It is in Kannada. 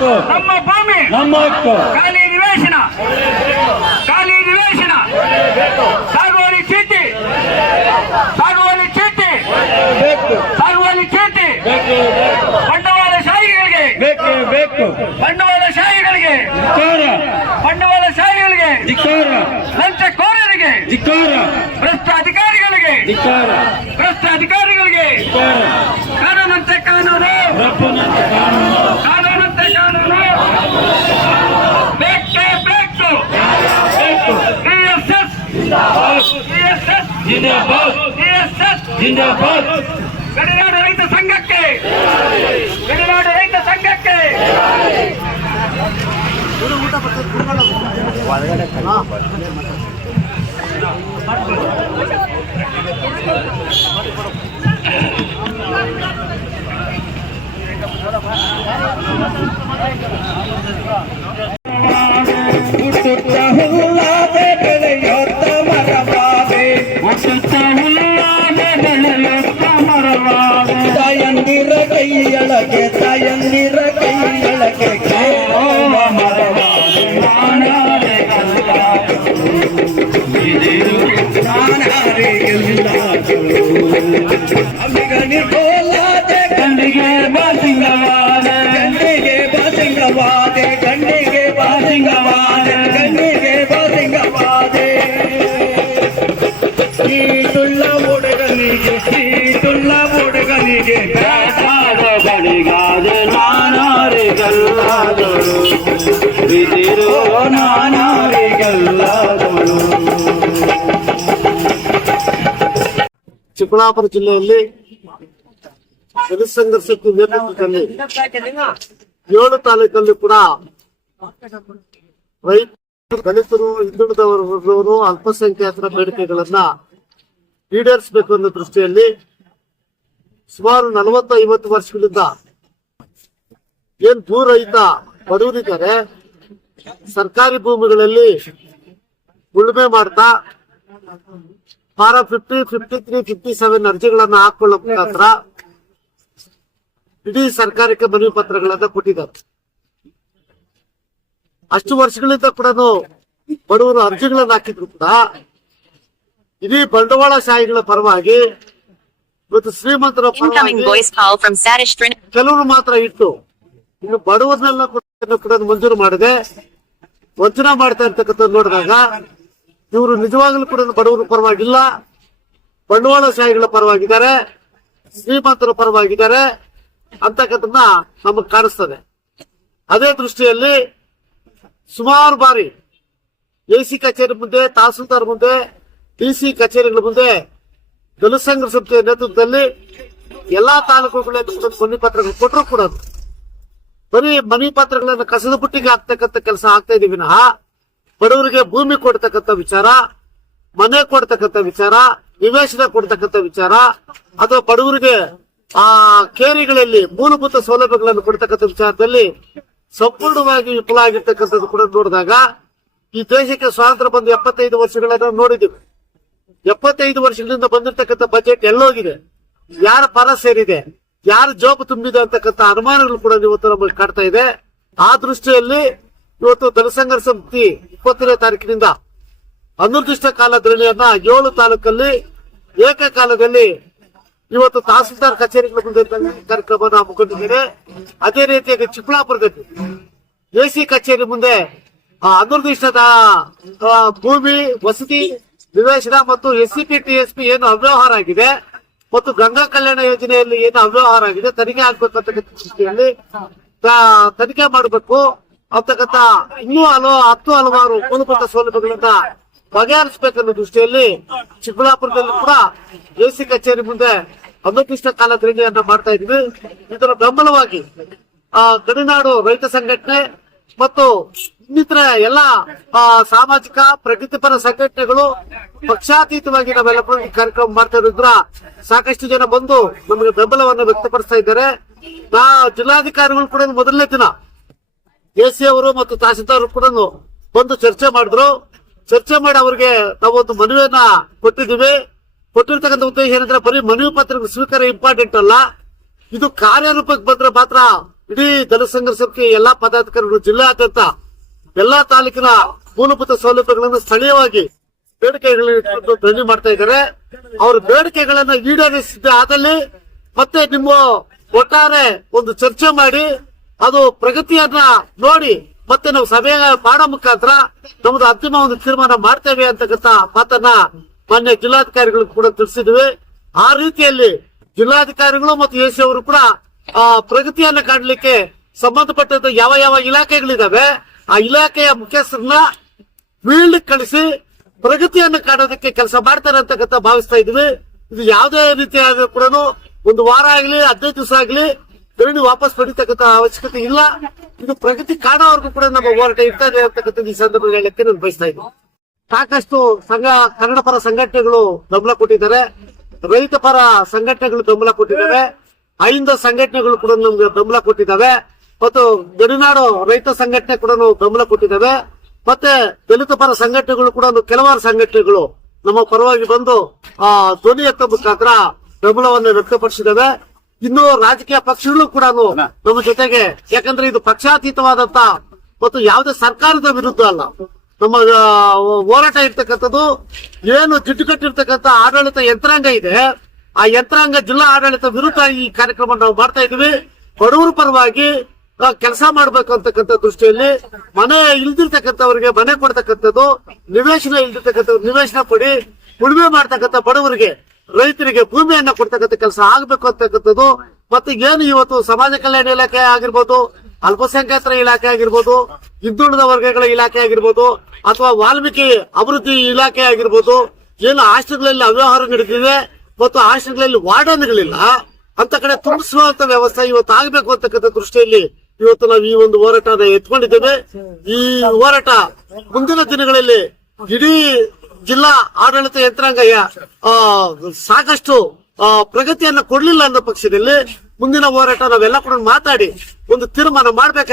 ಹಕ್ಕು. ನಮ್ಮ ಭೂಮಿ. ನಮ್ಮ ಹಕ್ಕು. ಖಾಲಿ ನಿವೇಶನ. ಖಾಲಿ ನಿವೇಶನ. ಸಾಗುವಳಿ ಚೀಟಿ. ಸಾಗುವಳಿ ಚೀಟಿ. ಸಾಗುವಳಿ ಚೀಟಿ. ಬಂಡವಾಳ ಶಾಹಿಗಳಿಗೆ. ಬೇಕು ಬೇಕು. ಬಂಡವಾಳ ಶಾಹಿಗಳಿಗೆ. ಬಂಡವಾಳ ಶಾಹಿಗಳಿಗೆ. ಲಂಚ ಕೋರರಿಗೆ. ಭ್ರಷ್ಟ ಅಧಿಕಾರಿಗಳಿಗೆ ಭ್ರಷ್ಟ ಅಧಿಕಾರಿಗಳಿಗೆ ಕಾನೂನಂತೆ ಕಾನೂನು ಬೇಕೇ ಬೇಕು ಬೇಕು ಬಿಎಸ್ಎಸ್ ಬಿಎಸ್ಎಸ್ ಜಿಂದಾಬಾದ್. ಜಿಂದಾಬಾದ್. ಗಡಿನಾಡು ರೈತ ಸಂಘಕ್ಕೆ. ಗಡಿನಾಡು ರೈತ ಸಂಘಕ್ಕೆ. ಹುಟ್ಟುತ್ತ தயந்திர கையழகே தயந்திர கையழகே கோலாதே கண்டிகே நீ சொல்ல ಬಾಸಿಂಗವಾದೆ ಗಂಡಿಗೆ ಬಾಸಿಂಗವಾದೆ ಗಂಡಿಗೆ ಬಾಸಿಂಗವಾದೆ ಈ ತುಳ್ಳ ಹುಡುಗನಿಗೆ ಈ ತುಳ್ಳ ಹುಡುಗನಿಗೆ ಬೇಟಾದ ಬಳಿಗಾದೆ ನಾನಾರಿಗಲ್ಲಾದರು ಬಿದಿರೋ ನಾನಾರಿಗಲ್ಲಾದರು ಚಿಕ್ಕಬಳ್ಳಾಪುರ ಜಿಲ್ಲೆಯಲ್ಲಿ ಜನಸಂಘರ್ಷಕ್ಕೆ ನೇತೃತ್ವದಲ್ಲಿ ಏಳು ತಾಲೂಕಲ್ಲಿ ಕೂಡ ರೈತರು, ದಲಿತರು ಹಿಂದುಳಿದವರು ಅಲ್ಪಸಂಖ್ಯಾತರ ಬೇಡಿಕೆಗಳನ್ನ ಈಡೇರಿಸಬೇಕು ಅನ್ನೋ ದೃಷ್ಟಿಯಲ್ಲಿ ಸುಮಾರು ನಲವತ್ತು ಐವತ್ತು ವರ್ಷಗಳಿಂದ ಏನ್ ದೂರ ರಹಿತ ಬಡವರಿದ್ದಾರೆ, ಸರ್ಕಾರಿ ಭೂಮಿಗಳಲ್ಲಿ ಉಳುಮೆ ಮಾಡ್ತಾ ಫಾರ fifty fifty three fifty seven ಅರ್ಜಿಗಳನ್ನ ಹಾಕೊಳ್ಳೋ ಮುಖಾಂತರ ಇಡೀ ಸರ್ಕಾರಕ್ಕೆ ಮನವಿ ಪತ್ರಗಳನ್ನ ಕೊಟ್ಟಿದ್ದಾರೆ. ಅಷ್ಟು ವರ್ಷಗಳಿಂದ ಕೂಡ ಬಡವರು ಅರ್ಜಿಗಳನ್ನ ಹಾಕಿದ್ರು ಕೂಡ ಇಡೀ ಬಂಡವಾಳಶಾಹಿಗಳ ಪರವಾಗಿ ಇವತ್ತು ಶ್ರೀಮಂತರ. ಕೆಲವರು ಮಾತ್ರ ಇಟ್ಟು ಇನ್ನು ಬಡವರನ್ನೆಲ್ಲ ಕೂಡ ಮಂಜೂರು ಮಾಡಿದೆ. ವಂಚನೆ ಮಾಡ್ತಾ ಇರ್ತಕ್ಕಂಥ ನೋಡಿದಾಗ ಇವರು ನಿಜವಾಗ್ಲೂ ಕೂಡ ಬಡವರ ಪರವಾಗಿಲ್ಲ. ಬಂಡವಾಳಶಾಹಿಗಳ ಪರವಾಗಿದ್ದಾರೆ. ಶ್ರೀಮಂತರ ಪರವಾಗಿದ್ದಾರೆ ಅಂತಕ್ಕಂಥದ್ದನ್ನ ನಮಗ್ ಕಾಣಿಸ್ತದೆ. ಅದೇ ದೃಷ್ಟಿಯಲ್ಲಿ ಸುಮಾರು ಬಾರಿ ಎ ಸಿ ಕಚೇರಿ ಮುಂದೆ ತಹಸೀಲ್ದಾರ್ ಮುಂದೆ ಡಿ ಸಿ ಕಚೇರಿಗಳ ಮುಂದೆ ಜನಸಂಘ ಸಂಸ್ಥೆಯ ನೇತೃತ್ವದಲ್ಲಿ ಎಲ್ಲಾ ತಾಲೂಕುಗಳಲ್ಲಿ ಕೂಡ ಮನವಿ ಪತ್ರಗಳು ಕೊಟ್ಟರು ಕೂಡ ಬರೀ ಮನಿ ಪತ್ರಗಳನ್ನು ಕಸದ ಬುಟ್ಟಿಗೆ ಹಾಕ್ತಕ್ಕಂಥ ಕೆಲಸ ಆಗ್ತಾ ಇದೀವಿ ವಿನಃ ಬಡವರಿಗೆ ಭೂಮಿ ಕೊಡ್ತಕ್ಕಂಥ ವಿಚಾರ, ಮನೆ ಕೊಡ್ತಕ್ಕಂಥ ವಿಚಾರ, ನಿವೇಶನ ಕೊಡ್ತಕ್ಕಂಥ ವಿಚಾರ, ಅಥವಾ ಬಡವರಿಗೆ ಆ ಕೇರಿಗಳಲ್ಲಿ ಮೂಲಭೂತ ಸೌಲಭ್ಯಗಳನ್ನು ಕೊಡ್ತಕ್ಕಂಥ ವಿಚಾರದಲ್ಲಿ ಸಂಪೂರ್ಣವಾಗಿ ವಿಫಲ ಆಗಿರ್ತಕ್ಕಂಥದ್ದು ಕೂಡ ನೋಡಿದಾಗ ಈ ದೇಶಕ್ಕೆ ಸ್ವಾತಂತ್ರ್ಯ ಬಂದು ಎಪ್ಪತ್ತೈದು ವರ್ಷಗಳನ್ನು ನೋಡಿದ್ದೀವಿ. ಎಪ್ಪತ್ತೈದು ವರ್ಷಗಳಿಂದ ಬಂದಿರತಕ್ಕಂಥ ಬಜೆಟ್ ಎಲ್ಲೋಗಿದೆ. ಯಾರ ಪರ ಸೇರಿದೆ, ಯಾರ ಜೋಬು ತುಂಬಿದೆ ಅಂತಕ್ಕಂಥ ಅನುಮಾನಗಳು ಕೂಡ ಇವತ್ತು ನಮಗೆ ಕಾಡ್ತಾ ಇದೆ. ಆ ದೃಷ್ಟಿಯಲ್ಲಿ ಇವತ್ತು ಜನಸಂಘರ್ಷ ಸಮಿತಿ ಇಪ್ಪತ್ತನೇ ತಾರೀಕಿನಿಂದ ಅನಿರ್ದಿಷ್ಟ ಕಾಲ ಧರಣಿಯನ್ನ ಏಳು ತಾಲೂಕಲ್ಲಿ ಏಕಕಾಲದಲ್ಲಿ ಇವತ್ತು ತಹಸೀಲ್ದಾರ್ ಕಚೇರಿಗಳ ಮುಂದೆ ಕಾರ್ಯಕ್ರಮವನ್ನು ಹಮ್ಮಿಕೊಂಡಿದ್ದೇನೆ ಅದೇ ರೀತಿಯಾಗಿ ಚಿಕ್ಕಬಳ್ಳಾಪುರದಲ್ಲಿ ಎಸಿ ಕಚೇರಿ ಮುಂದೆ ಅನಿರ್ದಿಷ್ಟದ ಭೂಮಿ, ವಸತಿ ನಿವೇಶನ ಮತ್ತು ಎಸ್ಸಿಪಿ, ಟಿಎಸ್ಪಿ ಏನು ಅವ್ಯವಹಾರ ಆಗಿದೆ ಮತ್ತು ಗಂಗಾ ಕಲ್ಯಾಣ ಯೋಜನೆಯಲ್ಲಿ ಏನು ಅವ್ಯವಹಾರ ಆಗಿದೆ, ತನಿಖೆ ಆಗ್ಬೇಕಂತಕ್ಕಂಥ ದೃಷ್ಟಿಯಲ್ಲಿ ತನಿಖೆ ಮಾಡಬೇಕು. ಅಂತಕ್ಕಂಥ ಇನ್ನೂ ಹಲವು ಹತ್ತು ಹಲವಾರು ಮೂಲಭೂತ ಸೌಲಭ್ಯಗಳನ್ನ ಬಗೆಹರಿಸಬೇಕನ್ನೋ ದೃಷ್ಟಿಯಲ್ಲಿ ಚಿಕ್ಕಬಳ್ಳಾಪುರದಲ್ಲಿ ಕೂಡ ಎಸಿ ಕಚೇರಿ ಮುಂದೆ ಅನಿರ್ದಿಷ್ಟ ಕಾಲ ಧರಣಿಯನ್ನ ಮಾಡ್ತಾ ಇದ್ವಿ ಇದರ ಬೆಂಬಲವಾಗಿ ಗಡಿನಾಡು ರೈತ ಸಂಘಟನೆ ಮತ್ತು ಇನ್ನಿತರ ಎಲ್ಲ ಸಾಮಾಜಿಕ ಪ್ರಗತಿಪರ ಸಂಘಟನೆಗಳು ಪಕ್ಷಾತೀತವಾಗಿ ನಾವೆಲ್ಲ ಕಾರ್ಯಕ್ರಮ ಮಾಡ್ತಾ ಇರೋದ್ರ ಸಾಕಷ್ಟು ಜನ ಬಂದು ನಮಗೆ ಬೆಂಬಲವನ್ನು ವ್ಯಕ್ತಪಡಿಸ್ತಾ ಇದ್ದಾರೆ. ನಾ ಜಿಲ್ಲಾಧಿಕಾರಿಗಳು ಕೂಡ ಮೊದಲನೇ ದಿನ ಎಸಿ ಅವರು ಮತ್ತು ತಹಸೀಲ್ದಾರ್ ಕೂಡ ಬಂದು ಚರ್ಚೆ ಮಾಡಿದ್ರು. ಚರ್ಚೆ ಮಾಡಿ ಅವರಿಗೆ ನಾವೊಂದು ಮನವಿಯನ್ನ ಕೊಟ್ಟಿದ್ದೀವಿ. ಕೊಟ್ಟಿರ್ತಕ್ಕಂಥ ಉದ್ದೇಶ ಏನಂದ್ರೆ ಬರೀ ಮನವಿ ಪತ್ರ ಸ್ವೀಕಾರ ಇಂಪಾರ್ಟೆಂಟ್ ಅಲ್ಲ. ಇದು ಕಾರ್ಯರೂಪಕ್ಕೆ ಬಂದ್ರೆ ಮಾತ್ರ ಇಡೀ ದಳಸಂಘರ್ಷಕ್ಕೆ ಎಲ್ಲಾ ಪದಾಧಿಕಾರಿಗಳು ಜಿಲ್ಲಾದ್ಯಂತ ಎಲ್ಲಾ ತಾಲೂಕಿನ ಮೂಲಭೂತ ಸೌಲಭ್ಯಗಳನ್ನು ಸ್ಥಳೀಯವಾಗಿ ಬೇಡಿಕೆಗಳನ್ನು ಧ್ವನಿ ಮಾಡ್ತಾ ಇದ್ದಾರೆ. ಅವ್ರ ಬೇಡಿಕೆಗಳನ್ನ ಈಡೇರಿಸಿದ್ದೆ. ಆದಲ್ಲಿ ಮತ್ತೆ ನಿಮ್ಮ ಒಟ್ಟಾರೆ ಒಂದು ಚರ್ಚೆ ಮಾಡಿ ಅದು ಪ್ರಗತಿಯನ್ನ ನೋಡಿ ಮತ್ತೆ ನಾವು ಸಭೆ ಮಾಡೋ ಮುಖಾಂತರ ನಮ್ದು ಅಂತಿಮ ಒಂದು ತೀರ್ಮಾನ ಮಾಡ್ತೇವೆ ಅಂತಕ್ಕಂಥ ಮಾತನ್ನ ಮಾನ್ಯ ಜಿಲ್ಲಾಧಿಕಾರಿಗಳು ಕೂಡ ತಿಳಿಸಿದ್ವಿ. ಆ ರೀತಿಯಲ್ಲಿ ಜಿಲ್ಲಾಧಿಕಾರಿಗಳು ಮತ್ತು ಎಸಿ ಅವರು ಕೂಡ ಪ್ರಗತಿಯನ್ನ ಕಾಣಲಿಕ್ಕೆ ಸಂಬಂಧಪಟ್ಟಂತ ಯಾವ ಯಾವ ಇಲಾಖೆಗಳಿದಾವೆ, ಆ ಇಲಾಖೆಯ ಮುಖ್ಯಸ್ಥರನ್ನ ಫೀಲ್ಡ್ ಕಳಿಸಿ ಪ್ರಗತಿಯನ್ನ ಕಾಣೋದಕ್ಕೆ ಕೆಲಸ ಮಾಡ್ತಾರೆ ಅಂತಕ್ಕಂಥ ಭಾವಿಸ್ತಾ ಇದ್ವಿ ಇದು ಯಾವುದೇ ರೀತಿಯಾದ ಕೂಡ ಒಂದು ವಾರ ಆಗ್ಲಿ, ಹದಿನೈದು ದಿವಸ ಆಗ್ಲಿ ಧರಣಿ ವಾಪಸ್ ಪಡಿತಕ್ಕಂಥ ಅವಶ್ಯಕತೆ ಇಲ್ಲ. ಇದು ಪ್ರಗತಿ ಕಾಣೋವರೆಗೂ ಕೂಡ ನಮ್ಮ ಹೋರಾಟ ಇರ್ತದೆ ಅಂತಕ್ಕಂಥ ಈ ಸಂದರ್ಭದಲ್ಲಿ ಹೇಳಕ್ಕೆ ನಾನು ಬಯಸ್ತಾ ಇದ್ದೀನಿ. ಸಾಕಷ್ಟು ಸಂಘ, ಕನ್ನಡ ಪರ ಸಂಘಟನೆಗಳು ಬೆಂಬಲ ಕೊಟ್ಟಿದ್ದಾರೆ. ರೈತ ಪರ ಸಂಘಟನೆಗಳು ಬೆಂಬಲ ಕೊಟ್ಟಿದ್ದಾವೆ ಐಂದ ಸಂಘಟನೆಗಳು ಕೂಡ ನಮ್ಗೆ ಬೆಂಬಲ ಕೊಟ್ಟಿದ್ದಾವೆ. ಮತ್ತು ಗಡಿನಾಡು ರೈತ ಸಂಘಟನೆ ಕೂಡ ಬೆಂಬಲ ಕೊಟ್ಟಿದ್ದಾವೆ. ಮತ್ತೆ ದಲಿತ ಪರ ಸಂಘಟನೆಗಳು ಕೂಡ ಕೆಲವಾರು ಸಂಘಟನೆಗಳು ನಮ್ಮ ಪರವಾಗಿ ಬಂದು ಆ ಧ್ವನಿ ಎತ್ತ ಮುಖಾಂತರ ಬೆಂಬಲವನ್ನು ವ್ಯಕ್ತಪಡಿಸಿದ್ದಾವೆ. ಇನ್ನು ರಾಜಕೀಯ ಪಕ್ಷಗಳು ಕೂಡ ನಮ್ಮ ಜೊತೆಗೆ ಯಾಕಂದ್ರೆ ಇದು ಪಕ್ಷಾತೀತವಾದಂತ ಮತ್ತು ಯಾವುದೇ ಸರ್ಕಾರದ ವಿರುದ್ಧ ಅಲ್ಲ. ನಮ್ಮ ಹೋರಾಟ ಇರ್ತಕ್ಕಂಥದ್ದು ಏನು ಜಿಡ್ಡುಕಟ್ಟಿರ್ತಕ್ಕಂಥ ಆಡಳಿತ ಯಂತ್ರಾಂಗ ಇದೆ. ಆ ಯಂತ್ರಾಂಗ ಜಿಲ್ಲಾ ಆಡಳಿತ ವಿರುದ್ಧ ಈ ಕಾರ್ಯಕ್ರಮ ನಾವು ಮಾಡ್ತಾ ಇದೀವಿ ಬಡವರ ಪರವಾಗಿ ಕೆಲಸ ಮಾಡಬೇಕು ಅಂತಕ್ಕಂಥ ದೃಷ್ಟಿಯಲ್ಲಿ ಮನೆ ಇಲ್ದಿರ್ತಕ್ಕಂಥವ್ರಿಗೆ ಮನೆ ಕೊಡ್ತಕ್ಕಂಥದ್ದು, ನಿವೇಶನ ಇಲ್ದಿರ್ತಕ್ಕಂಥವ್ರು ನಿವೇಶನ ಕೊಡಿ, ಉಳುಮೆ ಮಾಡ್ತಕ್ಕಂಥ ಬಡವರಿಗೆ, ರೈತರಿಗೆ ಭೂಮಿಯನ್ನ ಕೊಡ್ತಕ್ಕಂಥ ಕೆಲಸ ಆಗ್ಬೇಕು ಅಂತಕ್ಕಂಥದ್ದು ಮತ್ತೆ ಏನು ಇವತ್ತು ಸಮಾಜ ಕಲ್ಯಾಣ ಇಲಾಖೆ ಆಗಿರ್ಬೋದು, ಅಲ್ಪಸಂಖ್ಯಾತರ ಇಲಾಖೆ ಆಗಿರ್ಬೋದು, ಹಿಂದುಳಿದ ವರ್ಗಗಳ ಇಲಾಖೆ ಆಗಿರ್ಬೋದು, ಅಥವಾ ವಾಲ್ಮೀಕಿ ಅಭಿವೃದ್ಧಿ ಇಲಾಖೆ ಆಗಿರ್ಬೋದು, ಏನು ಆಸ್ತಿಗಳಲ್ಲಿ ಅವ್ಯವಹಾರ ನಡೆದಿದೆ ಮತ್ತು ಆಶ್ರಮಗಳಲ್ಲಿ ವಾರ್ಡನ್ಗಳಿಲ್ಲ ಅಂತ ಕಡೆ ತುಂಬಿಸುವಂತ ವ್ಯವಸ್ಥೆ ಇವತ್ತು ಆಗ್ಬೇಕು ಅಂತಕ್ಕಂಥ ದೃಷ್ಟಿಯಲ್ಲಿ ಇವತ್ತು ನಾವು ಈ ಒಂದು ಹೋರಾಟನ ಎತ್ಕೊಂಡಿದ್ದೇವೆ. ಈ ಹೋರಾಟ ಮುಂದಿನ ದಿನಗಳಲ್ಲಿ ಇಡೀ ಜಿಲ್ಲಾ ಆಡಳಿತ ಯಂತ್ರಾಂಗ ಸಾಕಷ್ಟು ಪ್ರಗತಿಯನ್ನ ಕೊಡ್ಲಿಲ್ಲ ಅನ್ನೋ ಪಕ್ಷದಲ್ಲಿ ಮುಂದಿನ ಹೋರಾಟ ನಾವೆಲ್ಲ ಕೂಡ ಮಾತಾಡಿ ಒಂದು ತೀರ್ಮಾನ ಮಾಡ್ಬೇಕು.